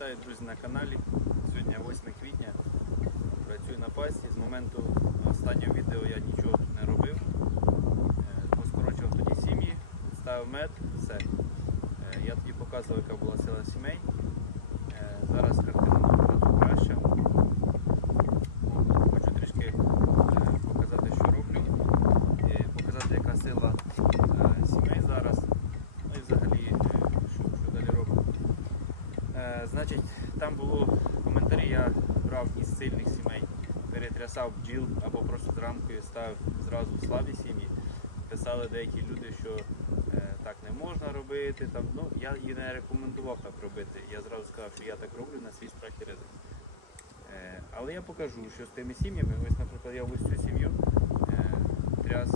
Вітаю, друзі, на каналі. Сьогодні 8 квітня. Працюю на пасі. З моменту останнього відео я нічого не робив. Е, Поскорочував тоді сім'ї, ставив мед, все. Е, Я тоді показував, яка була сила сімей. Е, Зараз картина набагато краща. Ну, Хочу трішки е, показати, що роблю. Е, Показати, яка сила е, сімей зараз. Ну і взагалі, е, що, що далі роблю. Е, Значить, там було коментарі, я брав із сильних сімей, перетрясав бджіл або просто зранку ставив зразу слабі сім'ї. Писали деякі люди, що е, так не можна робити. Там, ну, я і не рекомендував так робити. Я зразу сказав, що я так роблю на свій страх і ризик. Е, але я покажу, що з тими сім'ями, ось, наприклад, я ось цю сім'ю е, тряс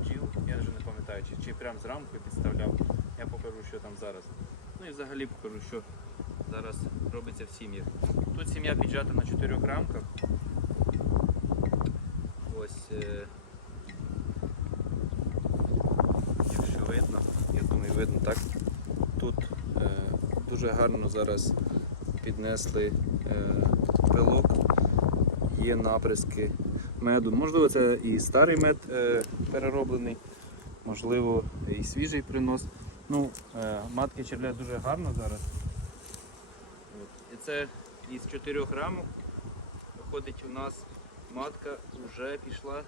бджіл, я вже не пам'ятаю, чи, чи прям зранку підставляв. Я покажу, що там зараз. Ну і взагалі покажу, що зараз робиться в сім'ях. Тут сім'я піджата на чотирьох рамках. Ось, е, якщо видно, я думаю, видно так. Тут е, дуже гарно зараз піднесли е, пилок, є наприски меду. Можливо, це і старий мед перероблений, можливо, і свіжий принос. Ну, матки червлять дуже гарно зараз. Це із чотирьох рамок виходить у нас матка вже пішла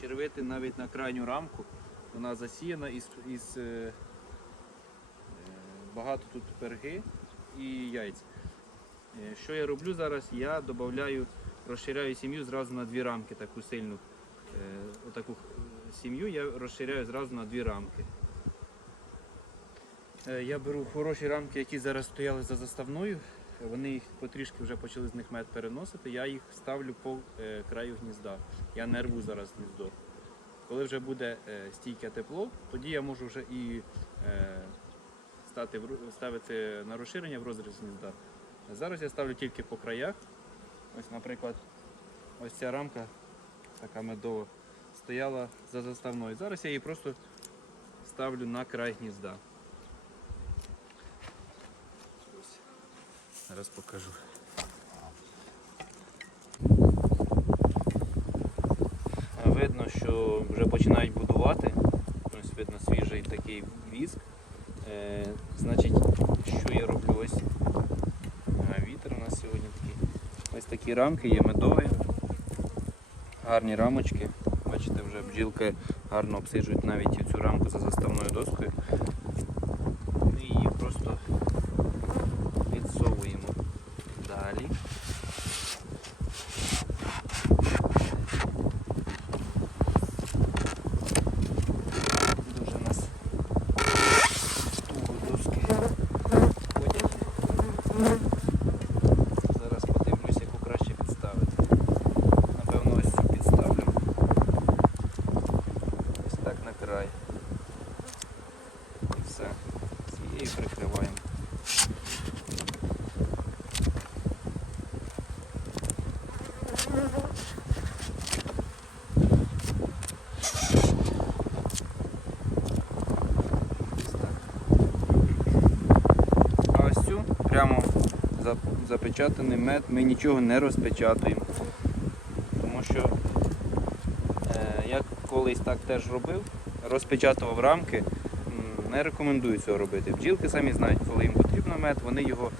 червити навіть на крайню рамку. Вона засіяна із, із е, е, багато тут перги і яйць. Е, Що я роблю зараз? Я додаю, розширяю сім'ю зразу на дві рамки, таку сильну. Отаку сім'ю я розширяю зразу на дві рамки. Я беру хороші рамки, які зараз стояли за заставною. Вони їх потрішки вже почали з них мед переносити. Я їх ставлю по е, краю гнізда. Я не рву зараз гніздо. Коли вже буде е, стійке тепло, тоді я можу вже і е, стати, ставити на розширення в розріз гнізда. Зараз я ставлю тільки по краях. Ось, наприклад, ось ця рамка, така медова, стояла за заставною. Зараз я її просто ставлю на край гнізда. Зараз покажу. Видно, що вже починають будувати. Ось видно свіжий такий віск. Е, значить, що я роблю ось. Вітер у нас сьогодні такий. Ось такі рамки є медові. Гарні рамочки. Бачите, вже бджілки гарно обсиджують навіть цю рамку за заставною доскою. Ми її просто відсовуємо далі. Дуже у нас туго доски ходять. Зараз подивлюсь, яку краще підставити. Напевно, ось цю підставлю. Ось так на край. І все. Цією прикриваємо. Ось. Цю прямо запечатаний мед ми нічого не розпечатуємо. Тому що е, я колись так теж робив, розпечатував рамки, не рекомендую цього робити. Бджілки самі знають, коли їм потрібно мед, вони його,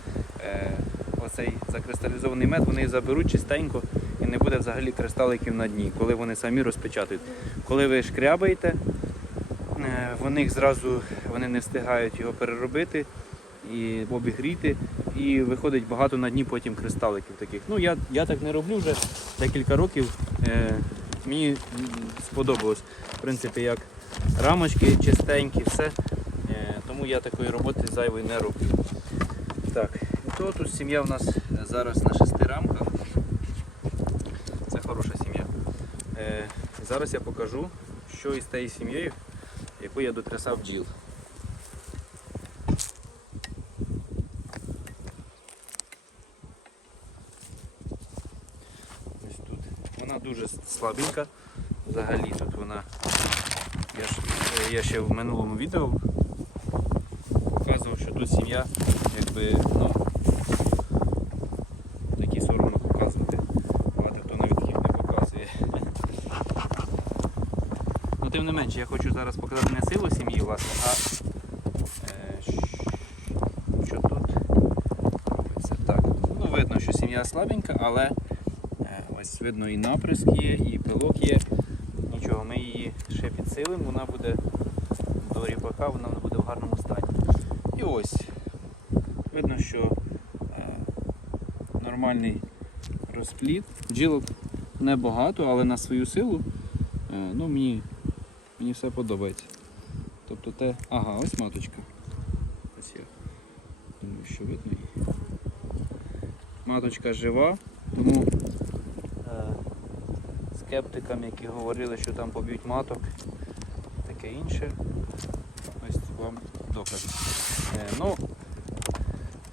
е, оцей закристалізований мед, вони заберуть чистенько і не буде взагалі кристаликів на дні, коли вони самі розпечатують. Коли ви шкрябаєте, е, вони зразу вони не встигають його переробити і обігріти, і виходить багато на дні потім кристаликів таких. Ну я, я так не роблю вже декілька років. Е, мені сподобалось, в принципі, як рамочки чистенькі, все. Тому я такої роботи зайвої не роблю. Так, то тут сім'я у нас зараз на шести рамках. Це хороша сім'я. Е, зараз я покажу, що із тією сім'єю, яку я дотрясав бджіл. Ось тут. Вона дуже слабенька. Взагалі тут вона. Я ще в минулому відео плюс сім'я, якби, ну, такі соромно показувати. Багато хто навіть таких не показує. Ну, Тим не менше, я хочу зараз показати не силу сім'ї, власне, а е, тут робиться. Ну, видно, що сім'я слабенька, але е, ось видно і наприск є, і пилок є. Нічого, ми її ще підсилимо, вона буде до ріпака, вона буде в гарному стані. Ось видно, що е, нормальний розплід. Бджілок небагато, але на свою силу е, ну, мені, мені все подобається. Тобто те. Ага, ось маточка. Ось я думаю, що видно. Маточка жива, тому е, скептикам, які говорили, що там поб'ють маток, таке інше. Ось вам доказ. Ну,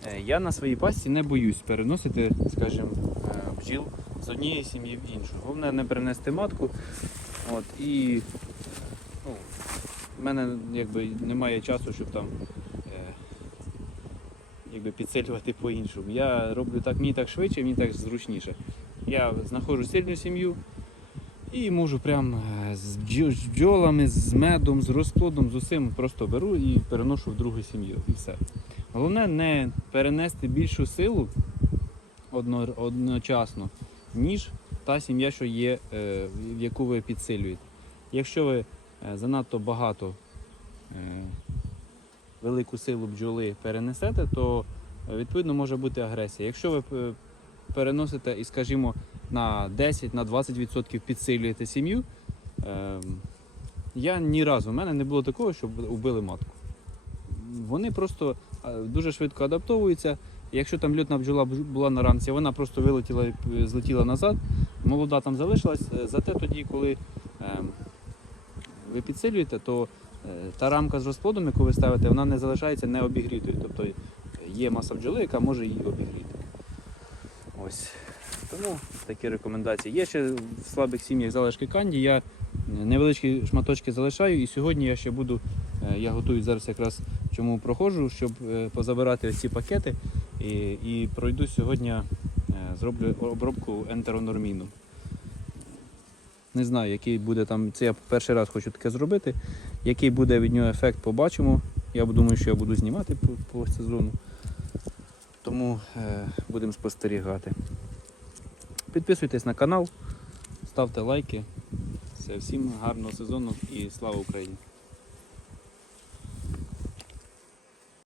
е, я на своїй пасті не боюсь переносити, скажімо, е, бджіл з однієї сім'ї в іншу. Головне не перенести матку. От, і ну, в мене якби немає часу, щоб там е, якби підсилювати по-іншому. Я роблю так, мені так швидше, мені так зручніше. Я знаходжу сильну сім'ю і можу прям е, з бджо- з бджолами, з медом, з розплодом, з усім просто беру і переношу в другу сім'ю. І все. Головне не перенести більшу силу одночасно, ніж та сім'я, що є, е, в яку ви підсилюєте. Якщо ви е, занадто багато велику силу бджоли перенесете, то відповідно може бути агресія. Якщо ви переносите і, скажімо, на 10-20% підсилюєте сім'ю, е, я ні разу, в мене не було такого, щоб убили матку. Вони просто е, дуже швидко адаптовуються. Якщо там льотна бджола була на ранці, вона просто вилетіла, і злетіла назад, молода там залишилась. Е, Зате тоді, коли е, ви підсилюєте, то е, та рамка з розплодом, яку ви ставите, вона не залишається необігрітою. Тобто е, є маса бджоли, яка може її обігріти. Ось. Тому такі рекомендації. Є ще в слабих сім'ях залишки канді. Я невеличкі шматочки залишаю, і сьогодні я ще буду, е, я готую зараз якраз чому проходжу, щоб е, позабирати ці пакети. І, і пройду сьогодні, е, зроблю обробку ентеронорміну. Не знаю, який буде там. Це я перший раз хочу таке зробити. Який буде від нього ефект, побачимо. Я думаю, що я буду знімати по, по сезону. Тому е, будемо спостерігати. Підписуйтесь на канал, ставте лайки. Все, всім гарного сезону і слава Україні!